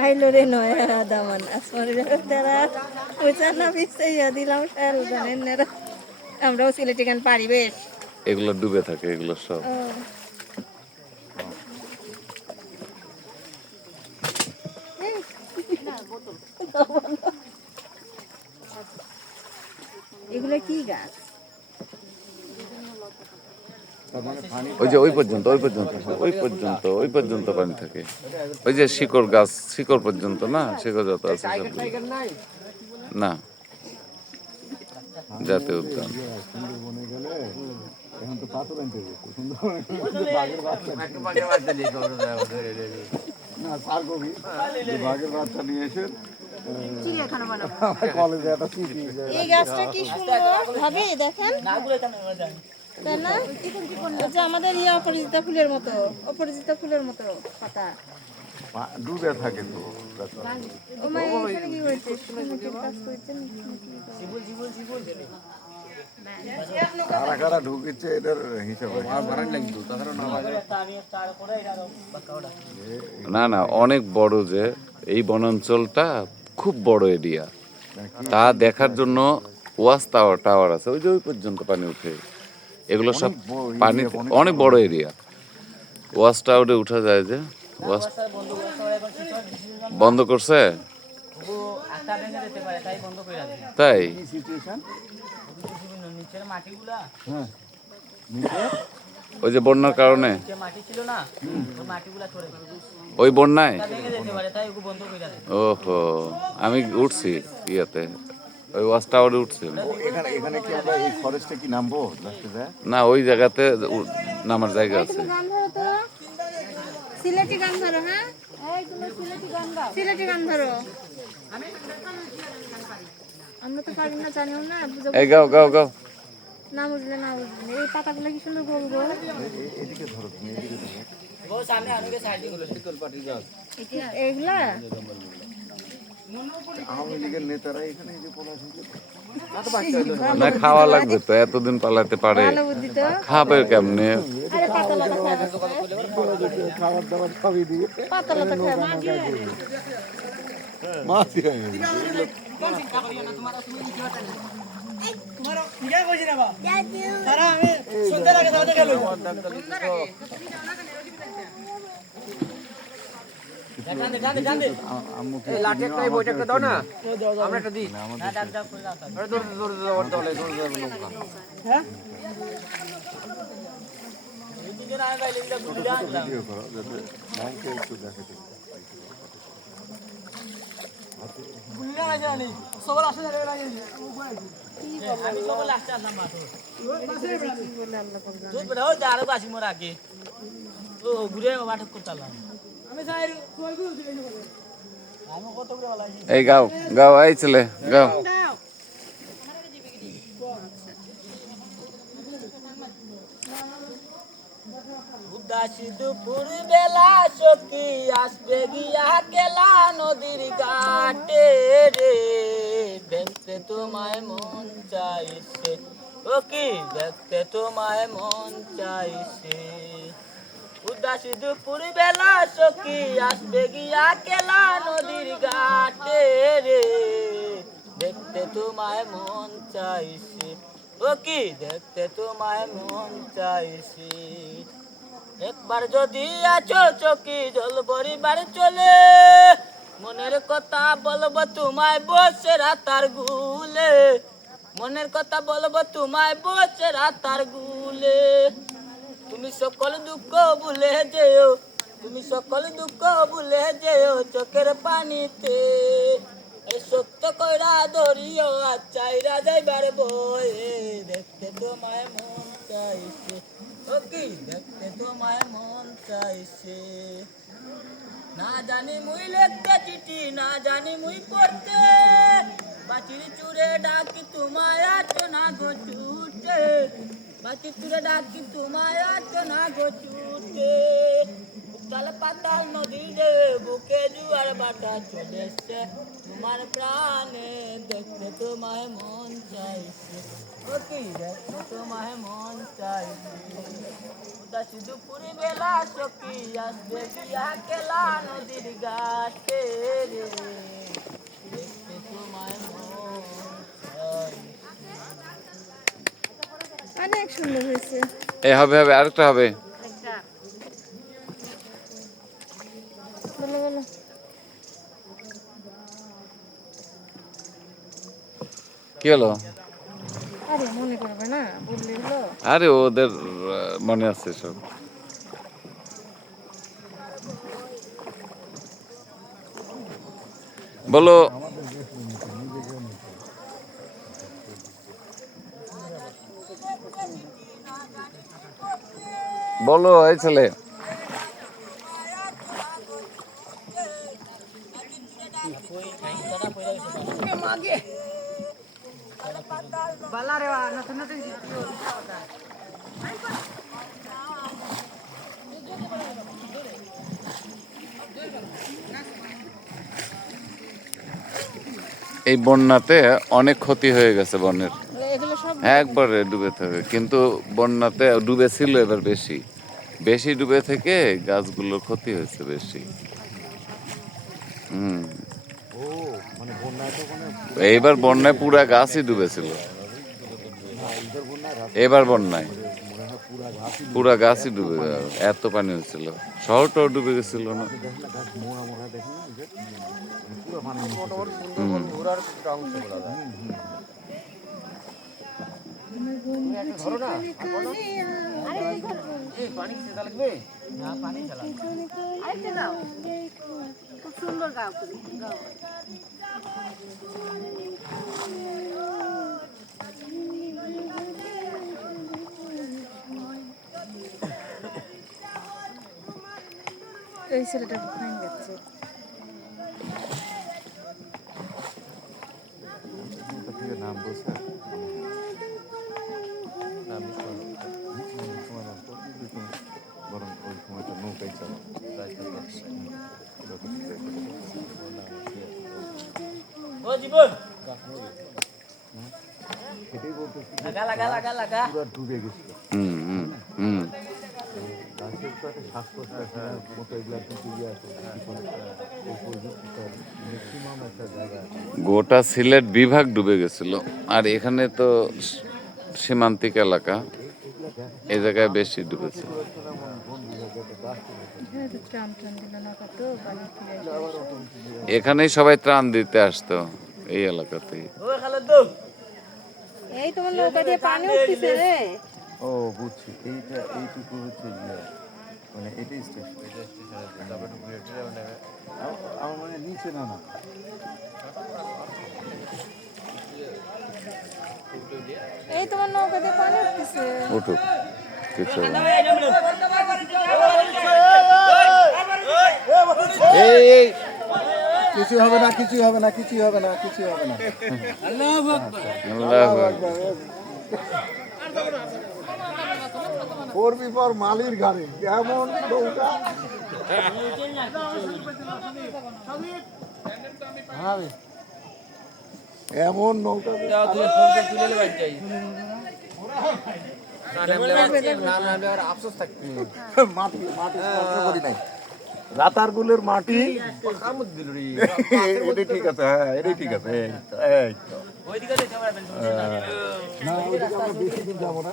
আইলো রে নয় দামান আসমানের তারা ওইটা না বিছাইয়া দিলাম শাল জানেন না আমরাও সিলেটি গান পারি বেশ এগুলো ডুবে থাকে এগুলো সব এগুলো কি গাছ ওই যে ওই পর্যন্ত ওই পর্যন্ত পানি থাকে ওই যে শিকড় গাছ শিকড় পর্যন্ত না শিকড় যত আছে না জাতীয় উদ্যান এই গাছটা কি সুন্দর ভাবে দেখেন তাই না আমাদের অপরাজিতা ফুলের মতো পাতা ডুবে থাকে তো কারা কারা ঢুকেছে এটার হিসাব না না অনেক বড় যে এই বনাঞ্চলটা খুব বড় এরিয়া তা দেখার জন্য ওয়াচ টাওয়ার আছে ওই যে ওই পর্যন্ত পানি উঠে এগুলো সব পানি অনেক বড় এরিয়া ওয়াচ টাওয়ারে উঠা যায় যে ওয়াচ বন্ধ করছে তাই ওই যে বন্যার কারণে ওই বন্যায় ওহো আমি উঠছি ইয়াতে ওই ওয়াচ টাওয়ারে উঠছি এখানে কি আমরা এই ফরেস্টে কি নামবো না ওই জায়গাতে নামার জায়গা আছে সিলেটি গান ধরো হ্যাঁ সিলেটি গান ধরো আমরা তো পারি না জানিও না এই গাও গাও গাও না বুঝলে এই পাতাগুলো কি সুন্দর গোল গোল এদিকে ধরো তুমি এদিকে ধরো ও সামনে আনুকে সাইড গুলো শিকল পাটি যাও এইগুলা আওয়ামী লীগের নেতারা এখানে যে না খাওয়া লাগবে তো এতদিন পালাতে পারে খাবে কেমনে খাবার দাবার সবই দিয়ে এই গাও গাও এই ছেলে গাও উদাসী দুপুর বেলা সখী আসবে গিয়া কেলা নদীর ঘাটে রে দেখতে তোমায় মন চাইছে ও কি দেখতে তোমায় মন চাইছে উদাসী দুপুর বেলা সখী আসবে গিয়া কেলা নদীর ঘাটে রে দেখতে তোমায় মন চাইছে ও কি দেখতে তোমায় মন চাইছে একবার যদি আছো চকি জল বরিবার চলে মনের কথা বলবো তোমায় বসে রাতার গুলে মনের কথা বলবো তোমায় বসে রাতার গুলে তুমি সকল দুঃখ ভুলে যেও তুমি সকল দুঃখ ভুলে যেও চোখের পানিতে এই সত্য কইরা ধরিও চাইরা যাইবার বয়ে দেখতে তোমায় মন চাইছে ও কি দেখতে তোমায় মন চাইছে না জানি মুই লিখতে চিঠি না জানি মুই পড়তে বাচির চুরে ডাকি তোমায় আছো না গো ছুটে বাচির চুরে ডাকি তোমায় আছো না গো ছুটে উত্তাল পাতাল নদী রে বুকে জুয়ার বাটা চলেছে তোমার প্রাণে দেখতে তোমায় মন চাইছে ও সখী দেখতে তোমায় মন চাইছে উদাসী দুপুর বেলা সখী আসবে গিয়া কেলা নদীর ঘাটে রে দেখতে তোমায় মন চাইছে। অনেক সুন্দর হয়েছে। এই হবে হবে আরেকটা হবে। বলো বলো। কি হলো? আরে মনে করবে না বললে হলো। আরে ওদের মনে আছে সব। বলো বলো এই ছেলে। এই বন্যাতে অনেক ক্ষতি হয়ে গেছে বনের, এগুলো সব একবারে ডুবে থাকে। কিন্তু বন্যাতে ডুবে ছিল এবার বেশি বেশি ডুবে থেকে গাছগুলোর ক্ষতি হয়েছে বেশি। হুম, ও মানে বন্যায় তো মানে এইবার বন্যায় পুরা গাছই ডুবেছিল। ঈদের বন্যায় এবার বন্যায় মনে হয় পুরা ঘাসই পুরা গাছই ডুবে গেল, এত পানি হয়েছিল। শহরটাও ডুবে গেছিল না। দেখেন না, গাছ মোড়া মোড়া দেখেন না যে পুরো পানি হুম। খুব সুন্দর গাও করি গাও। এই ছেলেটা ফাইন যাচ্ছে। থেকে নাম বলছে বরং ওই সময়টা নৌকায় চলো ও জীবন সেটাই বলতেছি, লাগা লাগা লাগা লাগা পুরো ডুবে গেছিল। হুম হুম হুম। গাছের তো একটা শ্বাস প্রশ্বাসের মতো এগুলো কিন্তু ইয়ে আছে, ম্যাক্সিমাম একটা জায়গা গোটা সিলেট বিভাগ ডুবে গেছিল। আর এখানে তো সীমান্তিক এলাকা, এই জায়গায় বেশি ডুবেছে। এখানে তো ট্রাম ট্রাম দিল না কত বাড়ি ফিরে এসে। এখানেই সবাই ত্রাণ দিতে আসতো এই এলাকাতেই। ও খালে তো এই তোমার নৌকা দিয়ে পানি উঠতেছে রে। ও বুঝছি, এইটুকু হচ্ছে ইয়ে মানে এটাই স্টেশন, আমার মানে নিচে না না এই তোমার নৌকা দিয়ে পানি উঠতেছে। উঠুক, কিছু হবে না। এই এই কিছু হবে না, কিছু হবে না, কিছু হবে না, কিছু হবে না। আল্লাহু আকবার। করবি পর মালির ঘাড়ে কেমন নৌকা, এমন নৌকা মাটি মাটি স্পর্শ করি নাই, রাতারগুলের মাটি। এটাই ঠিক আছে, হ্যাঁ এটাই ঠিক আছে। এই তো, এই তো। ওইদিকে না ওইদিকে আমরা বেশি দিন যাবো না।